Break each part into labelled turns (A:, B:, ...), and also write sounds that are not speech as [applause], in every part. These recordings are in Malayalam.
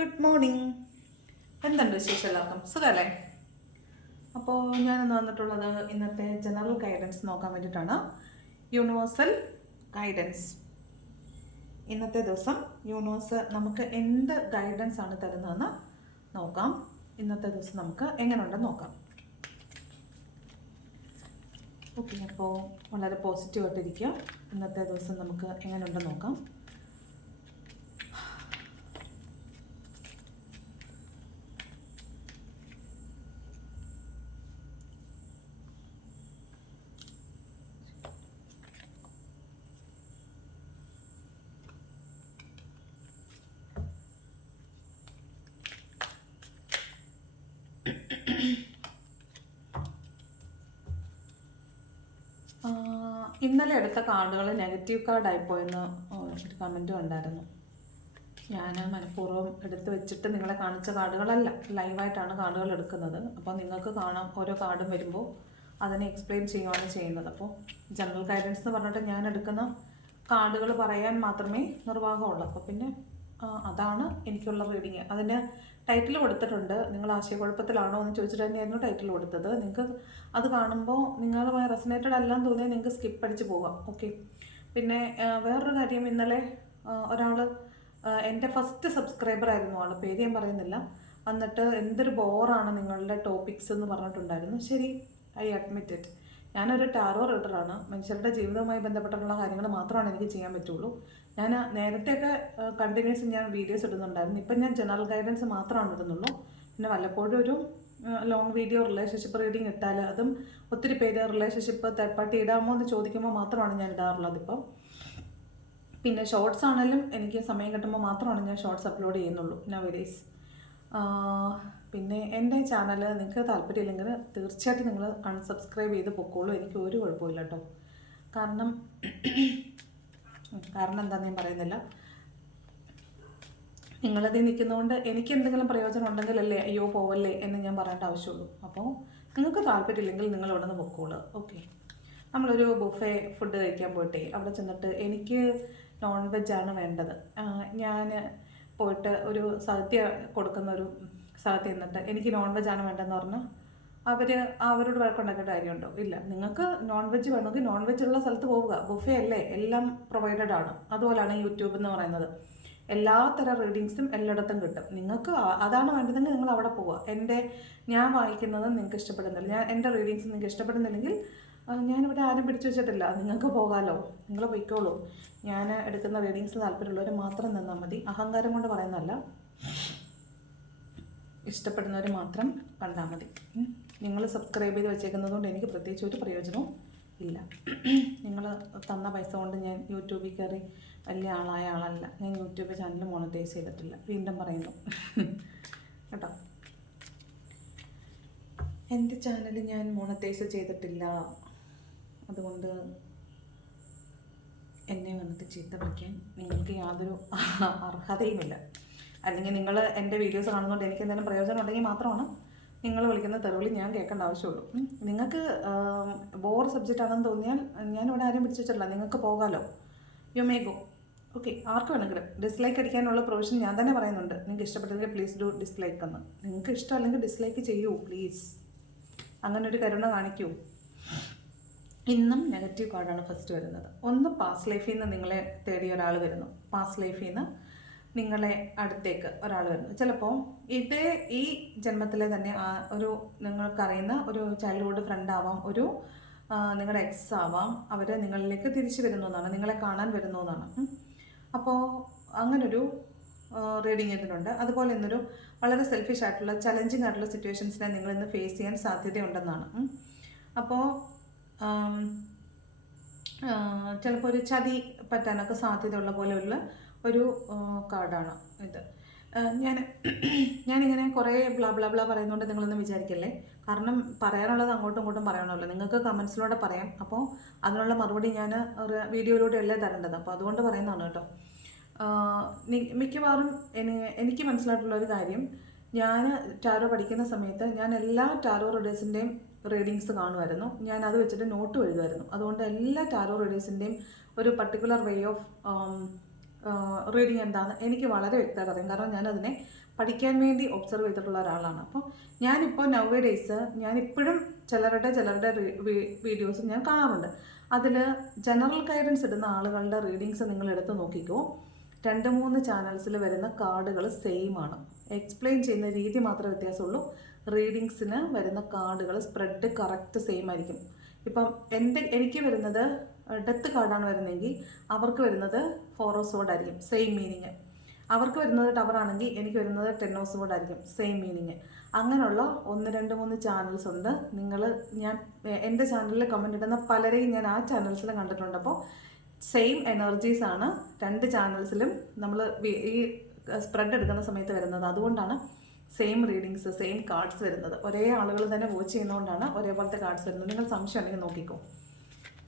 A: ഗുഡ് മോർണിംഗ് എന്തുണ്ട് വിശേഷം എല്ലാവർക്കും? സുഖമല്ലേ അപ്പോൾ ഞാനിന്ന് വന്നിട്ടുള്ളത് ഇന്നത്തെ ജനറൽ ഗൈഡൻസ് നോക്കാൻ വേണ്ടിയിട്ടാണ്. യൂണിവേഴ്സൽ ഗൈഡൻസ് ഇന്നത്തെ ദിവസം യൂണിവേഴ്സ് നമുക്ക് എന്ത് ഗൈഡൻസ് ആണ് തരുന്നതെന്ന് നോക്കാം. ഇന്നത്തെ ദിവസം നമുക്ക് എങ്ങനെയുണ്ടെന്ന് നോക്കാം. ഓക്കെ അപ്പോൾ വളരെ പോസിറ്റീവായിട്ടിരിക്കുക ഇന്നത്തെ ദിവസം നമുക്ക് എങ്ങനെയുണ്ടെന്ന് നോക്കാം. ഇന്നലെ എടുത്ത കാർഡുകൾ നെഗറ്റീവ് കാർഡായി പോയെന്ന് ഒരു കമന്റും ഉണ്ടായിരുന്നു ഞാൻ മനഃപൂർവം എടുത്ത് വെച്ചിട്ട് നിങ്ങളെ കാണിച്ച കാർഡുകളല്ല ലൈവായിട്ടാണ് കാർഡുകൾ എടുക്കുന്നത്. അപ്പോൾ നിങ്ങൾക്ക് കാണാം ഓരോ കാർഡും വരുമ്പോൾ അതിനെ എക്സ്പ്ലെയിൻ ചെയ്യുകയാണ് ചെയ്യുന്നത്. അപ്പോൾ ജനറൽ ഗൈഡൻസ് എന്ന് പറഞ്ഞിട്ട് ഞാൻ എടുക്കുന്ന കാർഡുകൾ പറയാൻ മാത്രമേ നിർവാഹമുള്ളൂ. അപ്പോൾ പിന്നെ അതാണ് എനിക്കുള്ള റീഡിങ്. അതിന് ടൈറ്റിൽ കൊടുത്തിട്ടുണ്ട്. നിങ്ങൾ ആശയക്കുഴപ്പത്തിലാണോ എന്ന് ചോദിച്ചിട്ട് തന്നെയായിരുന്നു ടൈറ്റിൽ കൊടുത്തത്. നിങ്ങൾക്ക് അത് കാണുമ്പോൾ നിങ്ങളുമായി റെസനേറ്റഡ് അല്ലാന്ന് തോന്നിയാൽ നിങ്ങൾക്ക് സ്കിപ്പ് അടിച്ച് പോകാം. ഓക്കെ പിന്നെ വേറൊരു കാര്യം ഇന്നലെ ഒരാൾ എന്റെ ഫസ്റ്റ് സബ്സ്ക്രൈബർ ആയിരുന്നു ആൾ പേര് ഞാൻ പറയുന്നില്ല. എന്നിട്ട് എന്തൊരു ബോറാണ് നിങ്ങളുടെ ടോപ്പിക്സ് എന്ന് പറഞ്ഞിട്ടുണ്ടായിരുന്നു. ശരി ഐ അഡ്മിറ്റ് ഇറ്റ് ഞാനൊരു ടാറോ റീഡറാണ് മനുഷ്യരുടെ ജീവിതവുമായി ബന്ധപ്പെട്ടിട്ടുള്ള കാര്യങ്ങൾ മാത്രമാണ് എനിക്ക് ചെയ്യാൻ പറ്റുള്ളൂ. ഞാൻ നേരത്തെയൊക്കെ കണ്ടിന്യൂസ് ഞാൻ വീഡിയോസ് ഇടുന്നുണ്ടായിരുന്നു. ഇപ്പം ഞാൻ ജനറൽ ഗൈഡൻസ് മാത്രമാണ് ഇടുന്നുള്ളൂ. പിന്നെ വല്ലപ്പോഴും ഒരു ലോങ് വീഡിയോ റിലേഷൻഷിപ്പ് റീഡിങ് ഇട്ടാൽ അതും ഒത്തിരി പേര് റിലേഷൻഷിപ്പ് തേർഡ് പാർട്ടി ഇടാമോ എന്ന് ചോദിക്കുമ്പോൾ മാത്രമാണ് ഞാൻ ഇടാറുള്ളത് ഇപ്പം പിന്നെ ഷോർട്സ് ആണെങ്കിലും എനിക്ക് സമയം കിട്ടുമ്പോൾ മാത്രമാണ് ഞാൻ ഷോർട്സ് അപ്ലോഡ് ചെയ്യുന്നുള്ളൂ നവഡേയ്സ് പിന്നെ എന്റെ ചാനൽ നിങ്ങൾക്ക് താല്പര്യമില്ലെങ്കിൽ തീർച്ചയായിട്ടും നിങ്ങൾ അൺസബ്സ്ക്രൈബ് ചെയ്ത് പൊക്കോളൂ. എനിക്ക് ഒരു കുഴപ്പമില്ല കേട്ടോ. കാരണം കാരണം എന്താണെന്ന് ഞാൻ പറയുന്നില്ല. നിങ്ങളതിൽ നിൽക്കുന്നതുകൊണ്ട് എനിക്ക് എന്തെങ്കിലും പ്രയോജനം ഉണ്ടെങ്കിലല്ലേ അയ്യോ പോവല്ലേ എന്ന് ഞാൻ പറയേണ്ട ആവശ്യമുള്ളൂ. അപ്പോൾ നിങ്ങൾക്ക് താല്പര്യമില്ലെങ്കിൽ നിങ്ങൾ ഇവിടെ നിന്ന് പൊക്കോളൂ. ഓക്കെ. നമ്മളൊരു ബുഫേ ഫുഡ് കഴിക്കാൻ പോയിട്ടേ അവിടെ ചെന്നിട്ട് എനിക്ക് നോൺ വെജ് ആണ് വേണ്ടത്. ഞാൻ പോയിട്ട് ഒരു സദ്യ കൊടുക്കുന്ന ഒരു സ്ഥലത്ത് ചെന്നിട്ട് എനിക്ക് നോൺ വെജ് ആണ് വേണ്ടതെന്ന് പറഞ്ഞാൽ അവർ അവരോട് വഴക്കുണ്ടാക്കേണ്ട കാര്യമുണ്ടോ? ഇല്ല. നിങ്ങൾക്ക് നോൺ വെജ് വേണമെങ്കിൽ നോൺ വെജ് ഉള്ള സ്ഥലത്ത് പോവുക. ബുഫേ അല്ലേ? എല്ലാം പ്രൊവൈഡഡ് ആണ്. അതുപോലെയാണ് യൂട്യൂബ് എന്ന് പറയുന്നത്. എല്ലാ തരം റീഡിങ്സും എല്ലായിടത്തും കിട്ടും. നിങ്ങൾക്ക് അതാണ് വേണ്ടതെങ്കിൽ നിങ്ങൾ അവിടെ പോവുക. എന്റെ ഞാൻ വായിക്കുന്നത് നിങ്ങൾക്ക് ഇഷ്ടപ്പെടുന്നില്ല. ഞാൻ എന്റെ റീഡിങ്സ് നിങ്ങൾക്ക് ഇഷ്ടപ്പെടുന്നില്ലെങ്കിൽ ഞാനിവിടെ ആരും പിടിച്ചു വെച്ചിട്ടില്ല. നിങ്ങൾക്ക് പോകാമല്ലോ നിങ്ങൾ പോയിക്കോളൂ. ഞാൻ എടുക്കുന്ന റീഡിങ്സ് താല്പര്യമുള്ളവർ മാത്രം നിന്നാൽ മതി. അഹങ്കാരം കൊണ്ട് പറയുന്നതല്ല. ഇഷ്ടപ്പെടുന്നവർ മാത്രം കണ്ടാൽ മതി. നിങ്ങൾ സബ്സ്ക്രൈബ് ചെയ്ത് വെച്ചേക്കുന്നത് കൊണ്ട് എനിക്ക് പ്രത്യേകിച്ച് ഒരു പ്രയോജനവും ഇല്ല. നിങ്ങൾ തന്ന പൈസ കൊണ്ട് ഞാൻ യൂട്യൂബിൽ കയറി വലിയ ആളായ ആളല്ല. ഞാൻ യൂട്യൂബ് ചാനൽ മോണിറ്റൈസ് ചെയ്തിട്ടില്ല. വീണ്ടും പറയുന്നു. കേട്ടോ? എന്റെ ചാനൽ ഞാൻ മോണിറ്റൈസ് ചെയ്തിട്ടില്ല. അതുകൊണ്ട് എന്നെ വന്നിട്ട് ചീത്ത വിളിക്കാൻ നിങ്ങൾക്ക് യാതൊരു അർഹതയുമില്ല. അല്ലെങ്കിൽ നിങ്ങൾ എന്റെ വീഡിയോസ് കാണുന്നതുകൊണ്ട് എനിക്ക് എന്തെങ്കിലും പ്രയോജനം ഉണ്ടെങ്കിൽ മാത്രമാണ് നിങ്ങൾ വിളിക്കുന്ന തെറിവിളി ഞാൻ കേൾക്കേണ്ട ആവശ്യമുള്ളൂ. നിങ്ങൾക്ക് ബോർ സബ്ജക്റ്റ് ആണെന്ന് തോന്നിയാൽ ഞാനിവിടെ ആരും പിടിച്ചു വെച്ചിട്ടില്ല. നിങ്ങൾക്ക് പോകാമല്ലോ യു മേ ഗോ ഓക്കെ ആർക്ക് വേണമെങ്കിലും. ഡിസ്ലൈക്ക് അടിക്കാനുള്ള പ്രൊവിഷൻ ഞാൻ തന്നെ പറയുന്നുണ്ട്. നിങ്ങൾക്ക് ഇഷ്ടപ്പെട്ടില്ലെങ്കിൽ പ്ലീസ് ഡു ഡിസ്ലൈക്ക് എന്ന്. നിങ്ങൾക്ക് ഇഷ്ടമല്ലെങ്കിൽ ഡിസ്ലൈക്ക് ചെയ്യൂ പ്ലീസ് അങ്ങനെ ഒരു കരുണ കാണിക്കൂ. ഇന്നും നെഗറ്റീവ് കാർഡാണ് ഫസ്റ്റ് വരുന്നത്. ഒന്ന് പാസ്റ്റ് ലൈഫിൽ നിന്ന് നിങ്ങളെ തേടിയ ഒരാൾ വരുന്നു. പാസ്റ്റ് ലൈഫിൽ നിന്ന് നിങ്ങളെ അടുത്തേക്ക് ഒരാൾ വരുന്നു. ചിലപ്പോൾ ഇതേ ഈ ജന്മത്തിലെ തന്നെ ഒരു നിങ്ങൾക്കറിയുന്ന ഒരു ചൈൽഡ്ഹുഡ് ഫ്രണ്ട് ആവാം ഒരു നിങ്ങളുടെ എക്സ് ആവാം അവർ നിങ്ങളിലേക്ക് തിരിച്ചു വരുന്നു എന്നാണ് നിങ്ങളെ കാണാൻ വരുന്നു എന്നാണ്. അപ്പോൾ അങ്ങനൊരു റീഡിങ് ഇതിനുണ്ട് അതുപോലെ ഇന്നൊരു വളരെ സെൽഫിഷ് ആയിട്ടുള്ള ചലഞ്ചിങ് ആയിട്ടുള്ള സിറ്റുവേഷൻസിനെ നിങ്ങൾ ഇന്ന് ഫേസ് ചെയ്യാൻ സാധ്യതയുണ്ടെന്നാണ്. അപ്പോൾ ചിലപ്പോൾ ഒരു ചതി പറ്റാനൊക്കെ സാധ്യതയുള്ള പോലെയുള്ള ഒരു കാർഡാണ് ഇത്. ഞാൻ ഞാനിങ്ങനെ കുറേ ബ്ലാ ബ്ലാ ബ്ലാ പറയുന്നതുകൊണ്ട് നിങ്ങളൊന്നും വിചാരിക്കല്ലേ? കാരണം പറയാനുള്ളത് അങ്ങോട്ടും ഇങ്ങോട്ടും പറയണമല്ലോ നിങ്ങൾക്ക് കമൻസിലൂടെ പറയാം. അപ്പോൾ അതിനുള്ള മറുപടി ഞാൻ ഒരു വീഡിയോയിലൂടെയല്ലേ തരേണ്ടത്? അപ്പോൾ അതുകൊണ്ട് പറയുന്നതാണ് കേട്ടോ. മിക്കവാറും എനി- എനിക്ക് മനസ്സിലായിട്ടുള്ള ഒരു കാര്യം ഞാൻ ടാരോ പഠിക്കുന്ന സമയത്ത് ഞാൻ എല്ലാ ടാരോ റീഡേഴ്സിന്റെയും റീഡിങ്സ് കാണുമായിരുന്നു ഞാൻ അത് വെച്ചിട്ട് നോട്ട് എഴുതുമായിരുന്നു അതുകൊണ്ട് എല്ലാ ടാരോ റീഡേഴ്സിന്റെയും ഒരു പർട്ടിക്കുലർ വേ ഓഫ് റീഡിങ് എന്താണെന്ന് എനിക്ക് വളരെ വ്യക്തമായിട്ട് അറിയാം. കാരണം ഞാനതിനെ പഠിക്കാൻ വേണ്ടി ഒബ്സർവ് ചെയ്തിട്ടുള്ള ഒരാളാണ്. അപ്പോൾ ഞാനിപ്പോൾ നവ് ഡേയ്സ് ഞാനിപ്പോഴും ചിലരുടെ ചിലരുടെ വീഡിയോസ് ഞാൻ കാണാറുണ്ട്. അതിൽ ജനറൽ ഗൈഡൻസ് ഇടുന്ന ആളുകളുടെ റീഡിങ്സ് നിങ്ങൾ എടുത്ത് നോക്കിക്കോ. രണ്ട് മൂന്ന് ചാനൽസിൽ വരുന്ന കാർഡുകൾ സെയിം ആണ്. എക്സ്പ്ലെയിൻ ചെയ്യുന്ന രീതി മാത്രമേ വ്യത്യാസമുള്ളൂ. റീഡിങ്സിന് വരുന്ന കാർഡുകൾ സ്പ്രെഡ് കറക്റ്റ് സെയിം ആയിരിക്കും. ഇപ്പം എന്റെ എനിക്ക് വരുന്നത് ഡെത്ത് കാർഡാണ് വരുന്നതെങ്കിൽ അവർക്ക് വരുന്നത് ഫോർ ഓഫ് സോഡ് ആയിരിക്കും. സെയിം മീനിങ് അവർക്ക് വരുന്നത് ടവർ ആണെങ്കിൽ എനിക്ക് വരുന്നത് ടെൻ ഓഫ് സോഡ് ആയിരിക്കും. സെയിം മീനിങ് അങ്ങനെയുള്ള ഒന്ന് രണ്ട് മൂന്ന് ചാനൽസ് ഉണ്ട്. നിങ്ങൾ ഞാൻ എന്റെ ചാനലിൽ കമന്റ് ഇടുന്ന പലരെയും ഞാൻ ആ ചാനൽസിലും കണ്ടിട്ടുണ്ട്. അപ്പോൾ സെയിം എനർജീസ് ആണ് രണ്ട് ചാനൽസിലും നമ്മൾ ഈ സ്പ്രെഡ് എടുക്കുന്ന സമയത്ത് വരുന്നത്. അതുകൊണ്ടാണ് സെയിം റീഡിങ്സ് സെയിം കാർഡ്സ് വരുന്നത്. ഒരേ ആളുകൾ തന്നെ വാച്ച് ചെയ്യുന്നതുകൊണ്ടാണ് ഒരേപോലത്തെ കാർഡ്സ് വരുന്നത്. നിങ്ങൾ സംശയം ഉണ്ടെങ്കിൽ നോക്കിക്കോ.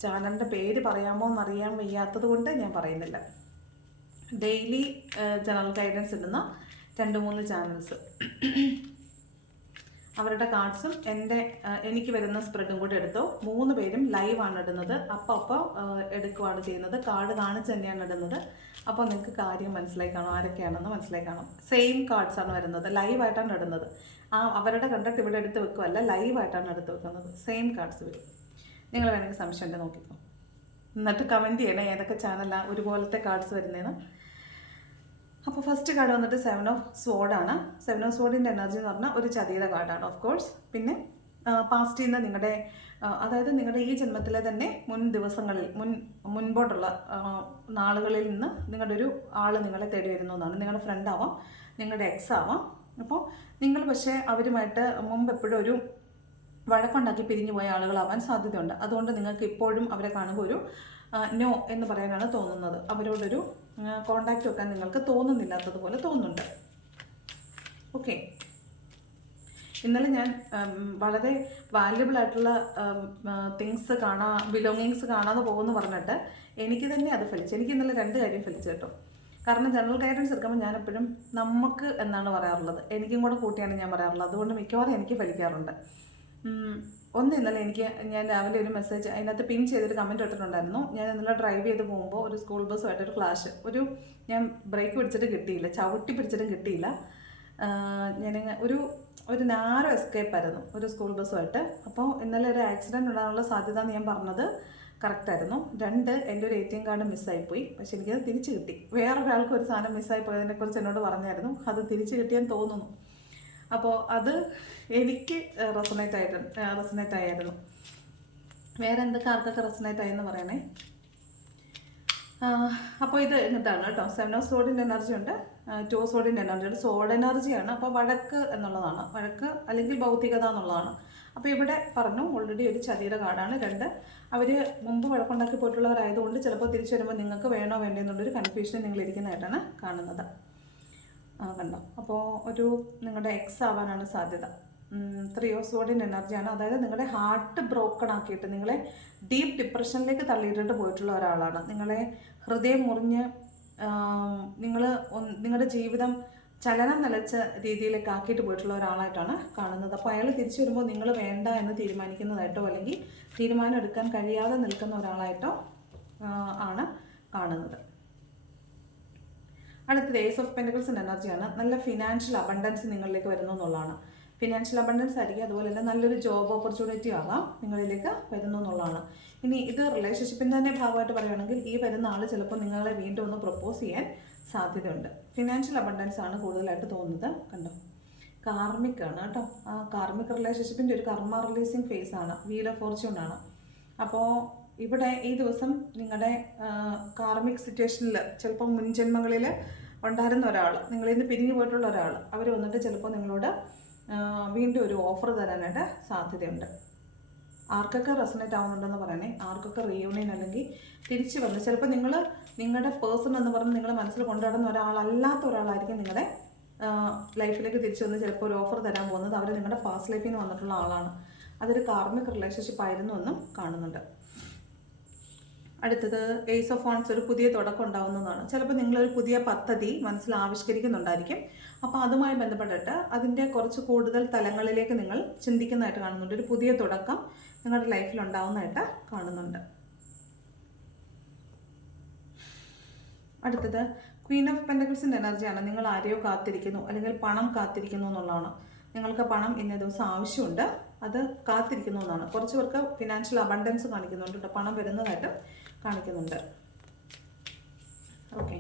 A: ചാനലിന്റെ പേര് പറയാമോ എന്നറിയാൻ വയ്യാത്തത് കൊണ്ട് ഞാൻ പറയുന്നില്ല. ഡെയിലി ജനറൽ ഗൈഡൻസ് ഇടുന്ന രണ്ട് മൂന്ന് ചാനൽസ്. അവരുടെ കാർഡ്സും എന്റെ എനിക്ക് വരുന്ന സ്പ്രെഡും കൂടെ എടുത്തോ. മൂന്ന് പേരും ലൈവാണ് ഇടുന്നത്. അപ്പോൾ അപ്പോൾ എടുക്കുവാണ് ചെയ്യുന്നത്. കാർഡ് കാണിച്ച് തന്നെയാണ് ഇടുന്നത്. അപ്പോൾ നിങ്ങൾക്ക് കാര്യം മനസ്സിലായി കാണും. ആരൊക്കെയാണെന്ന് മനസ്സിലായി കാണും. സെയിം കാർഡ്സാണ് വരുന്നത്. ലൈവായിട്ടാണ് ഇടുന്നത്. ആ അവരുടെ കണ്ടക്ട് ഇവിടെ എടുത്ത് വെക്കുമല്ല ലൈവായിട്ടാണ് എടുത്ത് വെക്കുന്നത്. സെയിം കാർഡ്സ് വരും. നിങ്ങൾ വേണമെങ്കിൽ സംശയം ഉണ്ടെങ്കിൽ നോക്കിക്കോ. എന്നിട്ട് കമന്റ് ചെയ്യണേ ഏതൊക്കെ ചാനലാണ് ഒരുപോലത്തെ കാർഡ്സ് വരുന്നതെന്ന് അപ്പോൾ ഫസ്റ്റ് കാർഡ് വന്നിട്ട് സെവൻ ഓഫ് സ്വോർഡാണ് സെവൻ ഓഫ് സ്വോർഡിന്റെ എനർജി എന്ന് പറഞ്ഞാൽ ഒരു ചതിയുടെ കാർഡാണ് ഓഫ് കോഴ്സ് പിന്നെ പാസ്റ്റിൽ നിന്ന് നിങ്ങളുടെ അതായത് നിങ്ങളുടെ ഈ ജന്മത്തിലെ തന്നെ മുൻ ദിവസങ്ങളിൽ മുൻ മുൻപോട്ടുള്ള നാളുകളിൽ നിന്ന് നിങ്ങളുടെ ഒരു ആൾ നിങ്ങളെ തേടി വരുന്നു എന്നാണ്. നിങ്ങളുടെ ഫ്രണ്ട് ആവാം നിങ്ങളുടെ എക്സ് ആവാം. അപ്പോൾ നിങ്ങൾ പക്ഷേ അവരുമായിട്ട് മുമ്പ് എപ്പോഴും ഒരു വഴക്കുണ്ടാക്കി പിരിഞ്ഞു പോയ ആളുകളാവാൻ സാധ്യതയുണ്ട്. അതുകൊണ്ട് നിങ്ങൾക്ക് ഇപ്പോഴും അവരെ കാണുമ്പോൾ ഒരു നോ എന്ന് പറയാനാണ് തോന്നുന്നത്. അവരോടൊരു കോണ്ടാക്റ്റ് വെക്കാൻ നിങ്ങൾക്ക് തോന്നുന്നില്ലാത്തതുപോലെ തോന്നുന്നുണ്ട്. ഓക്കെ ഇന്നലെ ഞാൻ വളരെ വാല്യബിൾ ആയിട്ടുള്ള തിങ്സ് കാണാ ബിലോങ്ങിങ്സ് കാണാതെ പോകുമെന്ന് പറഞ്ഞിട്ട് എനിക്ക് തന്നെ അത് ഫലിച്ചു. എനിക്ക് ഇന്നലെ രണ്ട് കാര്യം ഫലിച്ചു കേട്ടോ. കാരണം ജനറൽ ഗൈഡൻസ് എടുക്കുമ്പോൾ ഞാൻ എപ്പോഴും നമുക്ക് എന്നാണ് പറയാറുള്ളത്. എനിക്കും കൂടെ കൂട്ടിയാണ് ഞാൻ പറയാറുള്ളത്. അതുകൊണ്ട് മിക്കവാറും എനിക്ക് ഫലിക്കാറുണ്ട്. ഒന്ന് ഇന്നലെ എനിക്ക് ഞാൻ രാവിലെ ഒരു മെസ്സേജ് അതിനകത്ത് പിൻ ചെയ്തൊരു കമന്റ് ഇട്ടിട്ടുണ്ടായിരുന്നു. ഞാൻ ഇന്നലെ ഡ്രൈവ് ചെയ്ത് പോകുമ്പോൾ ഒരു സ്കൂൾ ബസ്സുമായിട്ട് ഒരു ക്ലാഷ് ഒരു ഞാൻ ബ്രേക്ക് പിടിച്ചിട്ട് കിട്ടിയില്ല. ചവിട്ടി പിടിച്ചിട്ടും കിട്ടിയില്ല. ഞാൻ ഒരു ഒരു നാരോ എസ്കേപ്പ് ആയിരുന്നു ഒരു സ്കൂൾ ബസ്സുമായിട്ട് അപ്പോൾ ഇന്നലെ ഒരു ആക്സിഡന്റ് ഉണ്ടാകാനുള്ള സാധ്യത എന്ന് ഞാൻ പറഞ്ഞത് കറക്റ്റായിരുന്നു രണ്ട് എന്റെ ഒരു എ ടി എം കാർഡ് മിസ്സായിപ്പോയി പക്ഷെ എനിക്കത് തിരിച്ച് കിട്ടി. വേറൊരാൾക്ക് ഒരു സാധനം മിസ്സായി പോയതിനെക്കുറിച്ച് എന്നോട് പറഞ്ഞായിരുന്നു. അത് തിരിച്ച് കിട്ടിയെന്ന് തോന്നുന്നു. അപ്പോൾ അത് എനിക്ക് റെസനേറ്റ് ആയിട്ട് റെസനേറ്റ് ആയിരുന്നു വേറെ എന്തൊക്കെ ആർക്കൊക്കെ റെസനേറ്റ് ആയെന്ന് പറയണേ? അപ്പോൾ ഇത് എന്താണ് കേട്ടോ. സെവൻ ഓഫ് സോഡിന്റെ എനർജി ഉണ്ട്. ടു സോഡിന്റെ എനർജി ഉണ്ട്. സോഡ് എനർജിയാണ് അപ്പോൾ വഴക്ക് എന്നുള്ളതാണ്. വഴക്ക് അല്ലെങ്കിൽ ഭൗതികത എന്നുള്ളതാണ്. അപ്പോൾ ഇവിടെ പറഞ്ഞു ഓൾറെഡി ഒരു ചതിയുടെ കാർഡാണ് രണ്ട്. അവർ മുമ്പ് വഴക്കുണ്ടാക്കി പോയിട്ടുള്ളവരായതുകൊണ്ട് ചിലപ്പോൾ തിരിച്ചു വരുമ്പോൾ നിങ്ങൾക്ക് വേണോ വേണ്ടോ എന്നുള്ളൊരു കൺഫ്യൂഷൻ നിങ്ങൾ ഇരിക്കുന്നതായിട്ടാണ് കാണുന്നത്. കണ്ടോ? അപ്പോൾ ഒരു നിങ്ങളുടെ എക്സ് ആവാനാണ് സാധ്യത. ത്രീ ഓഫ് സോഡിന്റെ എനർജിയാണ് അതായത് നിങ്ങളുടെ ഹാർട്ട് ബ്രോക്കൺ ആക്കിയിട്ട് നിങ്ങളെ ഡീപ്പ് ഡിപ്രഷനിലേക്ക് തള്ളിയിട്ടിട്ട് പോയിട്ടുള്ള ഒരാളാണ്. നിങ്ങളെ ഹൃദയം മുറിഞ്ഞ് നിങ്ങൾ നിങ്ങളുടെ ജീവിതം ചലനം നിലച്ച രീതിയിലേക്ക് ആക്കിയിട്ട് പോയിട്ടുള്ള ഒരാളായിട്ടാണ് കാണുന്നത്. അപ്പോൾ അയാൾ തിരിച്ചു വരുമ്പോൾ നിങ്ങൾ വേണ്ട എന്ന് തീരുമാനിക്കുന്നതായിട്ടോ അല്ലെങ്കിൽ തീരുമാനം എടുക്കാൻ കഴിയാതെ നിൽക്കുന്ന ഒരാളായിട്ടോ ആണ് കാണുന്നത്. അടുത്തത് ഏസ് ഓഫ് പെന്റക്കിൾസിന്റെ എനർജിയാണ് നല്ല ഫിനാൻഷ്യൽ അബണ്ടൻസ് നിങ്ങളിലേക്ക് വരുന്നു എന്നുള്ളതാണ്. ഫിനാൻഷ്യൽ അബണ്ടൻസ് ആയിരിക്കും. അതുപോലെ തന്നെ നല്ലൊരു ജോബ് ഓപ്പർച്യൂണിറ്റി ആകാം നിങ്ങളിലേക്ക് വരുന്നു എന്നുള്ളതാണ്. ഇനി ഇത് റിലേഷൻഷിപ്പിന്റെ തന്നെ ഭാഗമായിട്ട് പറയുകയാണെങ്കിൽ ഈ വരുന്ന ആൾ ചിലപ്പോൾ നിങ്ങളെ വീണ്ടും ഒന്ന് പ്രപ്പോസ് ചെയ്യാൻ സാധ്യതയുണ്ട്. ഫിനാൻഷ്യൽ അബണ്ടൻസ് ആണ് കൂടുതലായിട്ട് തോന്നുന്നത്. കണ്ടോ? കാർമിക് ആണ് കേട്ടോ. ആ കാർമിക് റിലേഷൻഷിപ്പിന്റെ ഒരു കർമ്മ റിലീസിങ് ഫേസ് ആണ്. വീൽ ഓഫ് ഫോർച്യൂൺ ആണ്. അപ്പോൾ ഇവിടെ ഈ ദിവസം നിങ്ങളുടെ കാർമിക് സിറ്റുവേഷനിൽ ചിലപ്പോൾ മുൻജന്മങ്ങളിൽ ഉണ്ടായിരുന്ന ഒരാൾ നിങ്ങളിൽ നിന്ന് പിരിഞ്ഞു പോയിട്ടുള്ള ഒരാൾ അവർ വന്നിട്ട് ചിലപ്പോൾ നിങ്ങളോട് വീണ്ടും ഒരു ഓഫർ തരാനായിട്ട് സാധ്യതയുണ്ട്. ആർക്കൊക്കെ റെസനേറ്റ് ആവുന്നുണ്ടെന്ന് പറയണേ. ആർക്കൊക്കെ റീയൂണിയൻ അല്ലെങ്കിൽ തിരിച്ചു വന്ന് ചിലപ്പോൾ നിങ്ങൾ നിങ്ങളുടെ പേഴ്സൺ എന്ന് പറഞ്ഞ് നിങ്ങളെ മനസ്സിൽ കൊണ്ടുനടന്ന ഒരാളല്ലാത്ത ഒരാളായിരിക്കും നിങ്ങളുടെ ലൈഫിലേക്ക് തിരിച്ചു വന്ന് ചിലപ്പോൾ ഒരു ഓഫർ തരാൻ പോകുന്നത്. അവർ നിങ്ങളുടെ പാസ്റ്റ് ലൈഫിൽ നിന്ന് വന്നിട്ടുള്ള ആളാണ്. അതൊരു കാർമിക് റിലേഷൻഷിപ്പ് ആയിരുന്നു എന്നും കാണുന്നുണ്ട്. അടുത്തത് ഏസ് ഓഫ് ഫോൺസ് ഒരു പുതിയ തുടക്കം ഉണ്ടാവുന്നതാണ് ചിലപ്പോൾ നിങ്ങളൊരു പുതിയ പദ്ധതി മനസ്സിൽ ആവിഷ്കരിക്കുന്നുണ്ടായിരിക്കും. അപ്പോൾ അതുമായി ബന്ധപ്പെട്ടിട്ട് അതിന്റെ കുറച്ച് കൂടുതൽ തലങ്ങളിലേക്ക് നിങ്ങൾ ചിന്തിക്കുന്നതായിട്ട് കാണുന്നുണ്ട്. ഒരു പുതിയ തുടക്കം നിങ്ങളുടെ ലൈഫിൽ ഉണ്ടാവുന്നതായിട്ട് കാണുന്നുണ്ട്. അടുത്തത് ക്വീൻ ഓഫ് പെൻഡക്കിൾസിന്റെ എനർജിയാണ് നിങ്ങൾ ആരെയോ കാത്തിരിക്കുന്നു അല്ലെങ്കിൽ പണം കാത്തിരിക്കുന്നു എന്നുള്ളതാണ്. നിങ്ങൾക്ക് പണം ഇന്ന ദിവസം ആവശ്യമുണ്ട് അത് കാത്തിരിക്കുന്നു എന്നാണ്. കുറച്ച് പേർക്ക് ഫിനാൻഷ്യൽ അബണ്ടൻസ് കാണിക്കുന്നുണ്ട് പണം വരുന്നതായിട്ട് കാണിക്കുന്നുണ്ട്. ഓക്കെ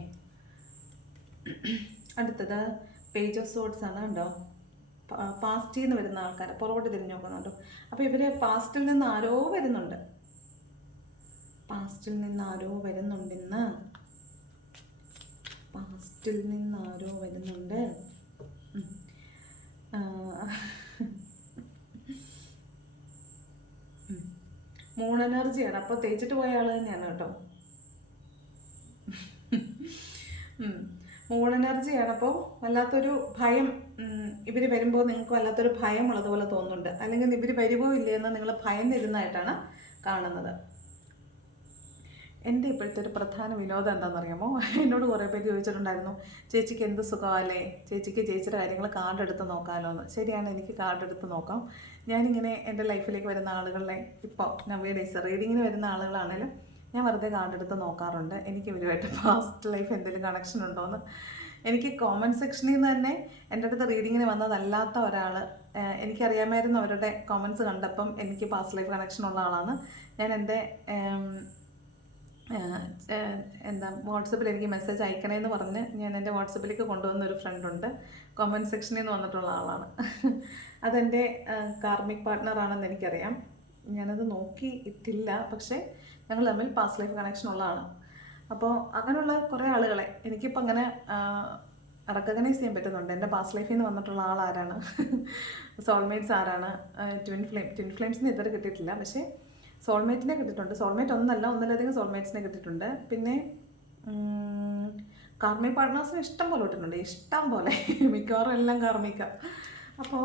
A: അടുത്തത് പേജ് ഓഫ് സോഡ്സ് ആണ് കണ്ടോ? പാസ്റ്റിൽ നിന്ന് വരുന്ന ആൾക്കാർ പുറകോട്ട് തിരിഞ്ഞു നോക്കുന്നുണ്ടോ. അപ്പോൾ ഇവർ പാസ്റ്റിൽ നിന്ന് ആരോ വരുന്നുണ്ട്. പാസ്റ്റിൽ നിന്ന് ആരോ വരുന്നുണ്ടെന്ന് പാസ്റ്റിൽ നിന്ന് ആരോ വരുന്നുണ്ട്. മൂൺ എനർജിയാണ് അപ്പോൾ തേച്ചിട്ട് പോയ ആൾ തന്നെയാണ് കേട്ടോ. മൂൺ എനർജിയാണ് അപ്പോൾ വല്ലാത്തൊരു ഭയം ഇവർ വരുമ്പോൾ നിങ്ങൾക്ക് വല്ലാത്തൊരു ഭയം ഉള്ളതുപോലെ തോന്നുന്നുണ്ട്. അല്ലെങ്കിൽ ഇവർ വരുമോ ഇല്ലേ എന്ന് നിങ്ങൾ ഭയന്നിരുന്നായിട്ടാണ് കാണുന്നത്. എന്റെ ഇപ്പോഴത്തെ ഒരു പ്രധാന വിനോദം എന്താണെന്നറിയാമോ? എന്നോട് കുറേ പേര് ചോദിച്ചിട്ടുണ്ടായിരുന്നു ചേച്ചിക്ക് എന്ത് സുഖമല്ലേ? ചേച്ചിക്ക് ചേച്ചിയുടെ കാര്യങ്ങൾ കാർഡ് എടുത്ത് നോക്കാമല്ലോ എന്ന്. ശരിയാണ് എനിക്ക് കാർഡ് എടുത്ത് നോക്കാം. ഞാനിങ്ങനെ എന്റെ ലൈഫിലേക്ക് വരുന്ന ആളുകളെ ഇപ്പോൾ നവേ ഡേയ്സ് റീഡിങ്ങിന് വരുന്ന ആളുകളാണേലും ഞാൻ വെറുതെ കാർഡ് എടുത്ത് നോക്കാറുണ്ട്. എനിക്ക് ഇവരുമായിട്ട് പാസ്റ്റ് ലൈഫ് എന്തെങ്കിലും കണക്ഷൻ ഉണ്ടോ എന്ന്. എനിക്ക് കോമന്റ് സെക്ഷനിൽ നിന്ന് തന്നെ എന്റെ അടുത്ത് റീഡിങ്ങിന് വന്നതല്ലാത്ത ഒരാൾ എനിക്കറിയാമായിരുന്നു അവരുടെ കോമൻസ് കണ്ടപ്പം എനിക്ക് പാസ്റ്റ് ലൈഫ് കണക്ഷൻ ഉള്ള ആളാണ്. ഞാൻ എന്റെ എന്താ വാട്സപ്പിൽ എനിക്ക് മെസ്സേജ് അയക്കണേന്ന് പറഞ്ഞ് ഞാൻ എന്റെ വാട്സപ്പിലേക്ക് കൊണ്ടുവന്ന ഒരു ഫ്രണ്ടുണ്ട് കമന്റ് സെക്ഷനിൽ നിന്ന് വന്നിട്ടുള്ള ആളാണ്. അതെന്റെ കാർമിക് പാർട്ട്ണറാണെന്ന് എനിക്കറിയാം. ഞാനത് നോക്കി ഇട്ടില്ല പക്ഷേ ഞങ്ങൾ തമ്മിൽ പാസ് ലൈഫ് കണക്ഷൻ ഉള്ളതാണ്. അപ്പോൾ അങ്ങനെയുള്ള കുറേ ആളുകളെ എനിക്കിപ്പോൾ അങ്ങനെ റെക്കഗ്നൈസ് ചെയ്യാൻ പറ്റുന്നുണ്ട്. എന്റെ പാസ്റ്റ് ലൈഫിൽ നിന്ന് വന്നിട്ടുള്ള ആൾ ആരാണ്? സോൾമേറ്റ്സ് ആരാണ് ട്വിൻ ഫ്ലെയിം ട്വിൻ ഫ്ലെയിംസിന് ഇതുവരെ കിട്ടിയിട്ടില്ല. പക്ഷേ സോൾമേറ്റിനെ കിട്ടിയിട്ടുണ്ട്. സോൾമേറ്റ് ഒന്നല്ല ഒന്നിലധികം സോൾമേറ്റ്സിനെ കിട്ടിയിട്ടുണ്ട്. പിന്നെ കാർമിക് പാർട്ട്നേഴ്സിന് ഇഷ്ടം പോലെ കിട്ടുന്നുണ്ട് ഇഷ്ടം പോലെ. [laughs] മിക്കവാറും എല്ലാം കാർമിക അപ്പോൾ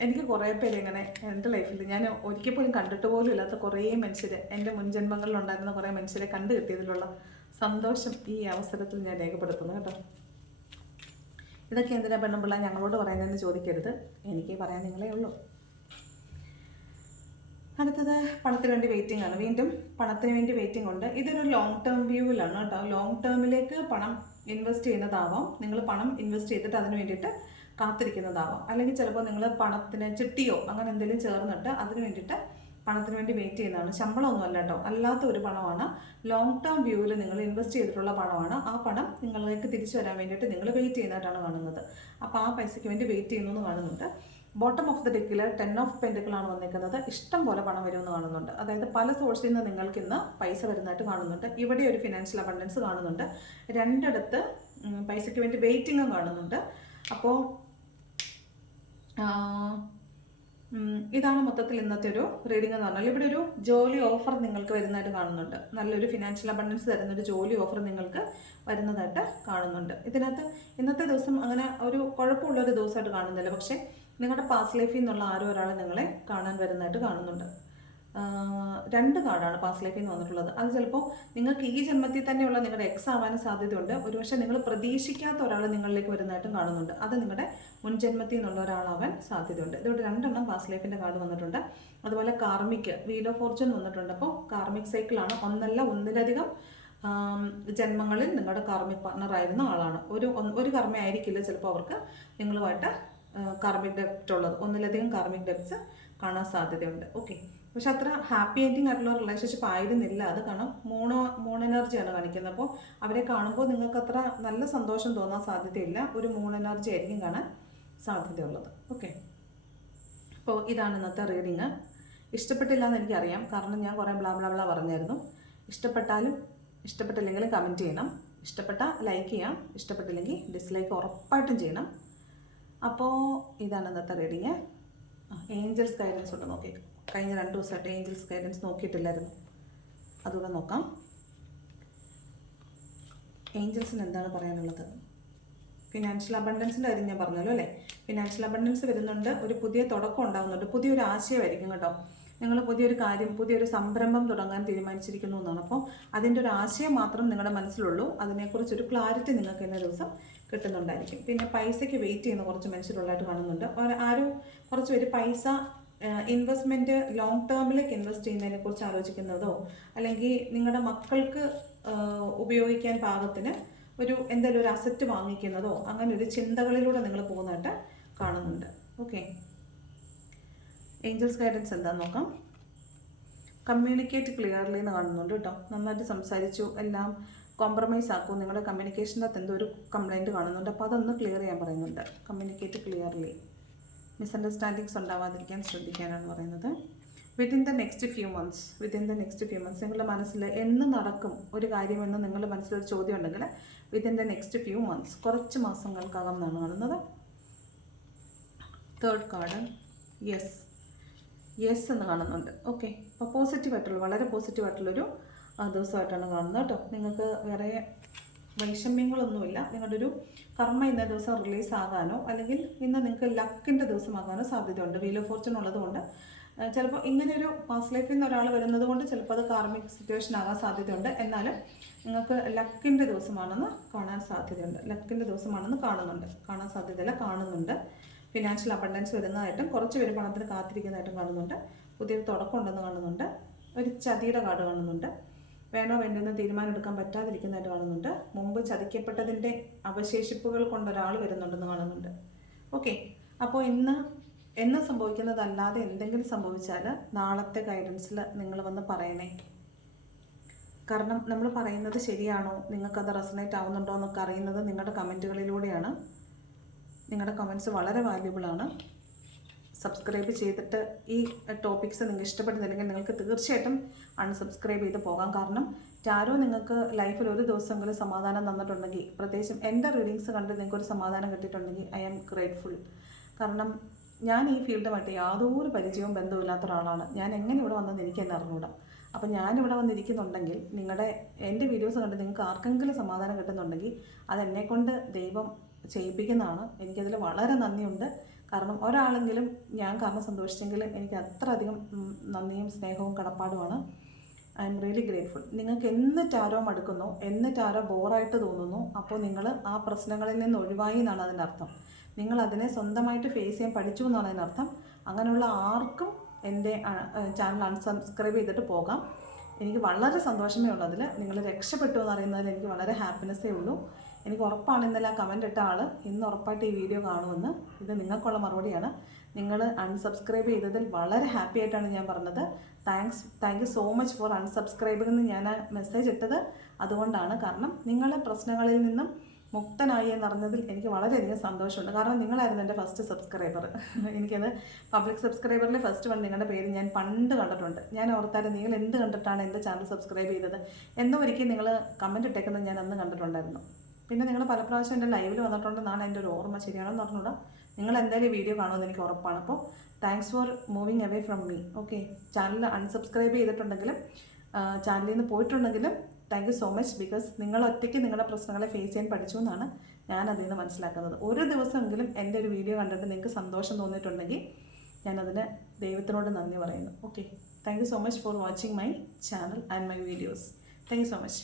A: എനിക്ക് കുറേ പേര് ഇങ്ങനെ എന്റെ ലൈഫിൽ ഞാൻ ഒരിക്കൽ പോലും കണ്ടിട്ട് പോലും ഇല്ലാത്ത കുറേ മനുഷ്യർ എന്റെ മുൻജന്മങ്ങളിലുണ്ടായിരുന്ന കുറേ മനുഷ്യരെ കണ്ടു കിട്ടിയതിലുള്ള സന്തോഷം ഈ അവസരത്തിൽ ഞാൻ രേഖപ്പെടുത്തുന്നു കേട്ടോ. ഇതൊക്കെ എന്തിനാ പെണ്ണുമ്പിള്ള? ഞങ്ങളോട് പറയുന്നതെന്ന് ചോദിക്കരുത്. എനിക്ക് പറയാൻ നിങ്ങളേ ഉള്ളൂ. അടുത്തത് പണത്തിന് വേണ്ടി വെയിറ്റിംഗ് ആണ്. വീണ്ടും പണത്തിന് വേണ്ടി വെയിറ്റിംഗ് ഉണ്ട്. ഇതൊരു ലോങ് ടേം വ്യൂവിലാണ് കേട്ടോ. ലോങ് ടേമിലേക്ക് പണം ഇൻവെസ്റ്റ് ചെയ്യുന്നതാവാം. നിങ്ങൾ പണം ഇൻവെസ്റ്റ് ചെയ്തിട്ട് അതിന് വേണ്ടിയിട്ട് കാത്തിരിക്കുന്നതാവാം. അല്ലെങ്കിൽ ചിലപ്പോൾ നിങ്ങൾ പണത്തിന് ചിട്ടിയോ അങ്ങനെ എന്തെങ്കിലും ചേർന്നിട്ട് അതിന് വേണ്ടിയിട്ട് പണത്തിന് വേണ്ടി വെയിറ്റ് ചെയ്യുന്നതാണ്. ശമ്പളമൊന്നും അല്ല കേട്ടോ. അല്ലാത്ത ഒരു പണമാണ്. ലോങ് ടേം വ്യൂവിൽ നിങ്ങൾ ഇൻവെസ്റ്റ് ചെയ്തിട്ടുള്ള പണമാണ്. ആ പണം നിങ്ങളിലേക്ക് തിരിച്ചു വരാൻ വേണ്ടിയിട്ട് നിങ്ങൾ വെയിറ്റ് ചെയ്യുന്നതായിട്ടാണ് കാണുന്നത്. അപ്പോൾ ആ പൈസയ്ക്ക് വേണ്ടി വെയിറ്റ് ചെയ്യുന്നു എന്ന് കാണുന്നുണ്ട്. ബോട്ടം ഓഫ് ദ ഡെക്കിൽ ടെൻ ഓഫ് പെൻഡുകളാണ് വന്നിരിക്കുന്നത് ഇഷ്ടം പോലെ പണം വരുമെന്ന് കാണുന്നുണ്ട്. അതായത് പല സോഴ്സിൽ നിന്ന് നിങ്ങൾക്ക് ഇന്ന് പൈസ വരുന്നതായിട്ട് കാണുന്നുണ്ട്. ഇവിടെ ഒരു ഫിനാൻഷ്യൽ അബണ്ടൻസ് കാണുന്നുണ്ട്. രണ്ടിടത്ത് പൈസയ്ക്ക് വേണ്ടി വെയിറ്റിങ്ങും കാണുന്നുണ്ട്. അപ്പോൾ ഇതാണ് മൊത്തത്തിൽ ഇന്നത്തെ ഒരു റീഡിംഗ് എന്ന് പറഞ്ഞാൽ ഇവിടെ ഒരു ജോലി ഓഫർ നിങ്ങൾക്ക് വരുന്നതായിട്ട് കാണുന്നുണ്ട്. നല്ലൊരു ഫിനാൻഷ്യൽ അബണ്ടൻസ് തരുന്ന ഒരു ജോലി ഓഫർ നിങ്ങൾക്ക് വരുന്നതായിട്ട് കാണുന്നുണ്ട്. ഇതിനകത്ത് ഇന്നത്തെ ദിവസം അങ്ങനെ ഒരു കുഴപ്പമുള്ള ഒരു ദിവസമായിട്ട് കാണുന്നില്ല. പക്ഷേ നിങ്ങളുടെ പാസ്റ്റ് ലൈഫിൽ നിന്നുള്ള ആരോ ഒരാളെ നിങ്ങളെ കാണാൻ വരുന്നതായിട്ട് കാണുന്നുണ്ട്. രണ്ട് കാർഡാണ് പാസ്റ്റ് ലൈഫിൽ നിന്ന് വന്നിട്ടുള്ളത്. അത് ചിലപ്പോൾ നിങ്ങൾക്ക് ഈ ജന്മത്തിൽ തന്നെയുള്ള നിങ്ങളുടെ എക്സ് ആവാനും സാധ്യതയുണ്ട്. ഒരുപക്ഷെ നിങ്ങൾ പ്രതീക്ഷിക്കാത്ത ഒരാൾ നിങ്ങളിലേക്ക് വരുന്നതായിട്ടും കാണുന്നുണ്ട്. അത് നിങ്ങളുടെ മുൻ ജന്മത്തിൽ നിന്നുള്ള ഒരാളാവാൻ സാധ്യതയുണ്ട്. ഇതോടെ രണ്ടെണ്ണം പാസ്റ്റ് ലൈഫിന്റെ കാർഡ് വന്നിട്ടുണ്ട്. അതുപോലെ കാർമിക് വീൽ ഓഫ് ഫോർച്യൂൺ വന്നിട്ടുണ്ട്. അപ്പോൾ കാർമിക് സൈക്കിളാണ് ഒന്നല്ല ഒന്നിലധികം ജന്മങ്ങളിൽ നിങ്ങളുടെ കാർമിക് പാർട്ണർ ആയിരുന്ന ആളാണ്. ഒരു ഒരു കർമ്മയായിരിക്കില്ല ചിലപ്പോൾ അവർക്ക് നിങ്ങളുമായിട്ട് കാർമിക് ഡെപ്റ്റ് ഉള്ളത്. ഒന്നിലധികം കാർമിക് ഡെപ്റ്റ്സ് കാണാൻ സാധ്യതയുണ്ട്. ഓക്കെ പക്ഷെ അത്ര ഹാപ്പി എൻഡിങ് ആയിട്ടുള്ള റിലേഷൻഷിപ്പ് ആയിരുന്നില്ല. അത് കാരണം മോണോ മൂൺ എനർജിയാണ് കാണിക്കുന്നത്. അപ്പോൾ അവരെ കാണുമ്പോൾ നിങ്ങൾക്ക് അത്ര നല്ല സന്തോഷം തോന്നാൻ സാധ്യതയില്ല. ഒരു മോൺ എനർജി ആയിരിക്കും കാണാൻ സാധ്യതയുള്ളത്. ഓക്കെ അപ്പോൾ ഇതാണ് ഇന്നത്തെ റീഡിങ് ഇഷ്ടപ്പെട്ടില്ല എന്ന് എനിക്കറിയാം. കാരണം ഞാൻ കുറേ ബ്ലാ ബ്ലാ ബ്ലാ പറഞ്ഞായിരുന്നു. ഇഷ്ടപ്പെട്ടാലും ഇഷ്ടപ്പെട്ടില്ലെങ്കിലും കമന്റ് ചെയ്യണം. ഇഷ്ടപ്പെട്ട ലൈക്ക് ചെയ്യാം. ഇഷ്ടപ്പെട്ടില്ലെങ്കിൽ ഡിസ്ലൈക്ക് ഉറപ്പായിട്ടും ചെയ്യണം. അപ്പോൾ ഇതാണ് ഇന്നത്തെ റീഡിങ് ഏഞ്ചൽസ് ഗൈഡൻസ് ഉണ്ട് നോക്കി കഴിഞ്ഞ രണ്ട് ദിവസമായിട്ട് ഏഞ്ചൽസ് ഗൈഡൻസ് നോക്കിയിട്ടില്ലായിരുന്നു. അതുകൂടെ നോക്കാം. ഏഞ്ചൽസിന് എന്താണ് പറയാനുള്ളത്? ഫിനാൻഷ്യൽ അബണ്ടൻസിന്റെ കാര്യം ഞാൻ പറഞ്ഞല്ലോ അല്ലേ? ഫിനാൻഷ്യൽ അബണ്ടൻസ് വരുന്നുണ്ട്. ഒരു പുതിയ തുടക്കം ഉണ്ടാകുന്നുണ്ട് പുതിയൊരു ആശയമായിരിക്കും കേട്ടോ. നിങ്ങൾ പുതിയൊരു കാര്യം പുതിയൊരു സംരംഭം തുടങ്ങാൻ തീരുമാനിച്ചിരിക്കുന്നു എന്നാണ്. അപ്പോൾ അതിന്റെ ഒരു ആശയം മാത്രം നിങ്ങളുടെ മനസ്സിലുള്ളൂ. അതിനെക്കുറിച്ചൊരു ക്ലാരിറ്റി നിങ്ങൾക്ക് ഇന്ന ദിവസം കിട്ടുന്നുണ്ടായിരിക്കും. പിന്നെ പൈസയ്ക്ക് വെയിറ്റ് ചെയ്യുന്ന കുറച്ച് മനുഷ്യരുള്ളതായിട്ട് കാണുന്നുണ്ട്. ആരും കുറച്ച് പേര് പൈസ ഇൻവെസ്റ്റ്മെന്റ് ലോങ് ടേമിലേക്ക് ഇൻവെസ്റ്റ് ചെയ്യുന്നതിനെ കുറിച്ച് ആലോചിക്കുന്നതോ അല്ലെങ്കിൽ നിങ്ങളുടെ മക്കൾക്ക് ഉപയോഗിക്കാൻ പാകത്തിന് ഒരു എന്തെങ്കിലും ഒരു അസറ്റ് വാങ്ങിക്കുന്നതോ അങ്ങനെ ഒരു ചിന്തകളിലൂടെ നിങ്ങൾ പോകുന്നതായിട്ട് കാണുന്നുണ്ട്. ഓക്കെ ഏഞ്ചൽസ് ഗൈഡൻസ് എന്താന്ന് നോക്കാം. കമ്മ്യൂണിക്കേറ്റ് ക്ലിയർലി എന്ന് കാണുന്നുണ്ട് കേട്ടോ. നന്നായിട്ട് സംസാരിച്ചു. എല്ലാം കോംപ്രമൈസ് ആക്കും. നിങ്ങളുടെ കമ്മ്യൂണിക്കേഷന്റെ അകത്ത് എന്തോ ഒരു കംപ്ലൈന്റ് കാണുന്നുണ്ട്. അപ്പോൾ അതൊന്ന് ക്ലിയർ ചെയ്യാൻ പറയുന്നുണ്ട്. കമ്മ്യൂണിക്കേറ്റ് ക്ലിയർലി മിസ്അണ്ടർസ്റ്റാൻഡിങ്സ് ഉണ്ടാവാതിരിക്കാൻ ശ്രദ്ധിക്കാനാണ് പറയുന്നത്. Within the next few months within the next few months നിങ്ങളുടെ മനസ്സിൽ എന്ന് നടക്കും ഒരു കാര്യമെന്ന് നിങ്ങളുടെ മനസ്സിലൊരു ചോദ്യം ഉണ്ടെങ്കിൽ within the next few months കുറച്ച് മാസങ്ങൾക്കകം എന്നാണ് കാണുന്നത്. തേർഡ് കാർഡ് യെസ് യെസ് എന്ന് കാണുന്നുണ്ട്. ഓക്കെ അപ്പോൾ പോസിറ്റീവ് ആയിട്ടുള്ള വളരെ പോസിറ്റീവ് ആയിട്ടുള്ളൊരു ദിവസമായിട്ടാണ് കാണുന്നത് കേട്ടോ. നിങ്ങൾക്ക് വേറെ വൈഷമ്യങ്ങളൊന്നുമില്ല. നിങ്ങളുടെ ഒരു കർമ്മ ഇന്ന ദിവസം റിലീസ് ആകാനോ അല്ലെങ്കിൽ ഇന്ന് നിങ്ങൾക്ക് ലക്കിന്റെ ദിവസമാകാനോ സാധ്യതയുണ്ട്. വീൽ ഓഫ് ഫോർച്യൂൺ ഉള്ളതുകൊണ്ട്. ചിലപ്പോൾ ഇങ്ങനെയൊരു പാസ് ലൈഫിൽ നിന്ന് ഒരാൾ വരുന്നത് കൊണ്ട് ചിലപ്പോൾ അത് കാർമിക് സിറ്റുവേഷൻ ആകാൻ സാധ്യതയുണ്ട്. എന്നാലും നിങ്ങൾക്ക് ലക്കിന്റെ ദിവസമാണെന്ന് കാണാൻ സാധ്യതയുണ്ട്. ലക്കിന്റെ ദിവസമാണെന്ന് കാണുന്നുണ്ട്. കാണാൻ സാധ്യതയില്ല കാണുന്നുണ്ട്. ഫിനാൻഷ്യൽ അബണ്ടൻസ് വരുന്നതായിട്ടും കുറച്ച് പേര് പണത്തിന് കാത്തിരിക്കുന്നതായിട്ടും കാണുന്നുണ്ട്. പുതിയൊരു തുടക്കമുണ്ടെന്ന് കാണുന്നുണ്ട്. ഒരു ചതിയുടെ കാർഡ് കാണുന്നുണ്ട്. വേണോ വേണ്ടെന്ന് തീരുമാനമെടുക്കാൻ പറ്റാതിരിക്കുന്നതായിട്ട് കാണുന്നുണ്ട്. മുമ്പ് ചതിക്കപ്പെട്ടതിന്റെ അവശേഷിപ്പുകൾ കൊണ്ട് ഒരാൾ വരുന്നുണ്ടെന്ന് കാണുന്നുണ്ട്. ഓക്കെ. അപ്പോൾ ഇന്ന് എന്ന് സംഭവിക്കുന്നതല്ലാതെ എന്തെങ്കിലും സംഭവിച്ചാൽ നാളത്തെ ഗൈഡൻസിൽ നിങ്ങൾ വന്ന് പറയണേ. കാരണം നമ്മൾ പറയുന്നത് ശരിയാണോ? നിങ്ങൾക്കത് റെസനേറ്റ് ആവുന്നുണ്ടോ എന്നൊക്കെ അറിയുന്നത് നിങ്ങളുടെ കമന്റുകളിലൂടെയാണ് നിങ്ങളുടെ കമൻസ് വളരെ വാല്യുബിൾ ആണ്. സബ്സ്ക്രൈബ് ചെയ്തിട്ട് ഈ ടോപ്പിക്സ് നിങ്ങൾക്ക് ഇഷ്ടപ്പെടുന്നില്ലെങ്കിൽ നിങ്ങൾക്ക് തീർച്ചയായിട്ടും അൺസബ്സ്ക്രൈബ് ചെയ്ത് പോകാം. കാരണം ടാരോ നിങ്ങൾക്ക് ലൈഫിൽ ഒരു ദിവസമെങ്കിലും സമാധാനം തന്നിട്ടുണ്ടെങ്കിൽ പ്രത്യേകിച്ചും എന്റെ റീഡിങ്സ് കണ്ട് നിങ്ങൾക്ക് ഒരു സമാധാനം കിട്ടിയിട്ടുണ്ടെങ്കിൽ ഐ ആം ഗ്രേറ്റ്ഫുൾ കാരണം ഞാൻ ഈ ഫീൽഡുമായിട്ട് യാതൊരു പരിചയവും ബന്ധവുമില്ലാത്ത ഒരാളാണ്. ഞാൻ എങ്ങനെ ഇവിടെ വന്നത് എനിക്ക് തന്നെ അറിഞ്ഞുകൂടാം അപ്പം ഞാനിവിടെ വന്നിരിക്കുന്നുണ്ടെങ്കിൽ നിങ്ങളുടെ എന്റെ വീഡിയോസ് കണ്ട് നിങ്ങൾക്ക് ആർക്കെങ്കിലും സമാധാനം കിട്ടുന്നുണ്ടെങ്കിൽ അതെന്നെക്കൊണ്ട് ദൈവം ചെയ്യിപ്പിക്കുന്നതാണ്. എനിക്കതിൽ വളരെ നന്ദിയുണ്ട്. കാരണം ഒരാളെങ്കിലും ഞാൻ കാരണം സന്തോഷിച്ചെങ്കിൽ എനിക്ക് അത്ര അധികം ഉം, നന്ദിയും സ്നേഹവും കടപ്പാടുമാണ്. I'm really grateful. നിങ്ങൾക്ക് എന്ന് ടാരോ മടുക്കുന്നു എന്ന് ടാരോ ബോറായിട്ട് തോന്നുന്നു. അപ്പോൾ നിങ്ങൾ ആ പ്രശ്നങ്ങളിൽ നിന്ന് ഒഴിവായി എന്നാണ് അതിന്റെ അർത്ഥം. നിങ്ങൾ അതിനെ സ്വന്തമായിട്ട് ഫേസ് ചെയ്യാൻ പഠിച്ചു എന്നാണ് അതിന്റെ അർത്ഥം. അങ്ങനെയുള്ള ആർക്കും എന്റെ ചാനൽ അൺസബ്സ്ക്രൈബ് ചെയ്തിട്ട് പോകാം. എനിക്ക് വളരെ സന്തോഷമേ ഉള്ളൂ അതിൽ നിങ്ങൾ രക്ഷപ്പെട്ടു എന്ന് അറിയുന്നതിൽ എനിക്ക് വളരെ ഹാപ്പിനെസ്സേ ഉള്ളൂ. എനിക്ക് ഉറപ്പാണ് ഇന്നലെ ആ കമന്റ് ഇട്ട ആൾ ഇന്ന് ഉറപ്പായിട്ട് ഈ വീഡിയോ കാണുമെന്ന്. ഇത് നിങ്ങൾക്കുള്ള മറുപടിയാണ്. നിങ്ങൾ അൺസബ്സ്ക്രൈബ് ചെയ്തതിൽ വളരെ ഹാപ്പി ആയിട്ടാണ് ഞാൻ പറഞ്ഞത്. Thanks thank you so much for unsubscribing എന്ന് ഞാൻ മെസ്സേജ് ഇട്ടത്. അതുകൊണ്ടാണ് കാരണം നിങ്ങളെ പ്രശ്നങ്ങളിൽ നിന്നും മുക്തനായി എന്നറിഞ്ഞതിൽ എനിക്ക് വളരെയധികം സന്തോഷമുണ്ട്. കാരണം നിങ്ങളായിരുന്നു എന്റെ ഫസ്റ്റ് സബ്സ്ക്രൈബർ എനിക്കത് പബ്ലിക് സബ്സ്ക്രൈബറിൽ ഫസ്റ്റ് വൺ നിങ്ങളുടെ പേര് ഞാൻ പണ്ട് കണ്ടിട്ടുണ്ട്. ഞാൻ ഓർത്താലും നിങ്ങൾ എന്ത് കണ്ടിട്ടാണ് എന്റെ ചാനൽ സബ്സ്ക്രൈബ് ചെയ്തത്? എന്നോ ഒരിക്കൽ നിങ്ങൾ കമന്റ് ഇട്ടേക്കുന്നത് ഞാൻ അന്ന് കണ്ടിട്ടുണ്ടായിരുന്നു. പിന്നെ നിങ്ങൾ പല പ്രാവശ്യം എന്റെ ലൈവിൽ വന്നിട്ടുണ്ടെന്നാണ് എന്റെ ഒരു ഓർമ്മ. ശരിയാണെന്ന് പറഞ്ഞുകൂടാ? നിങ്ങൾ എന്തായാലും വീഡിയോ കാണുമെന്ന് എനിക്ക് ഉറപ്പാണ്. അപ്പോൾ thanks for moving away from me okay channel unsubscribe ചെയ്തിട്ടുണ്ടെങ്കിലും ചാനലിൽ നിന്ന് പോയിട്ടുണ്ടെങ്കിലും thank you so much because നിങ്ങൾ ഒറ്റയ്ക്ക് നിങ്ങളുടെ പ്രശ്നങ്ങളെ ഫേസ് ചെയ്യാൻ പഠിച്ചു എന്നാണ് ഞാൻ അതിൽ നിന്ന് മനസ്സിലാക്കുന്നത്. ഒരു ദിവസമെങ്കിലും എന്റെ ഒരു വീഡിയോ കണ്ടിട്ട് നിങ്ങൾക്ക് സന്തോഷം തോന്നിയിട്ടുണ്ടെങ്കിൽ ഞാനതിന് ദൈവത്തിനോട് നന്ദി പറയുന്നു. Okay thank you so much for watching my channel and my videos thank you so much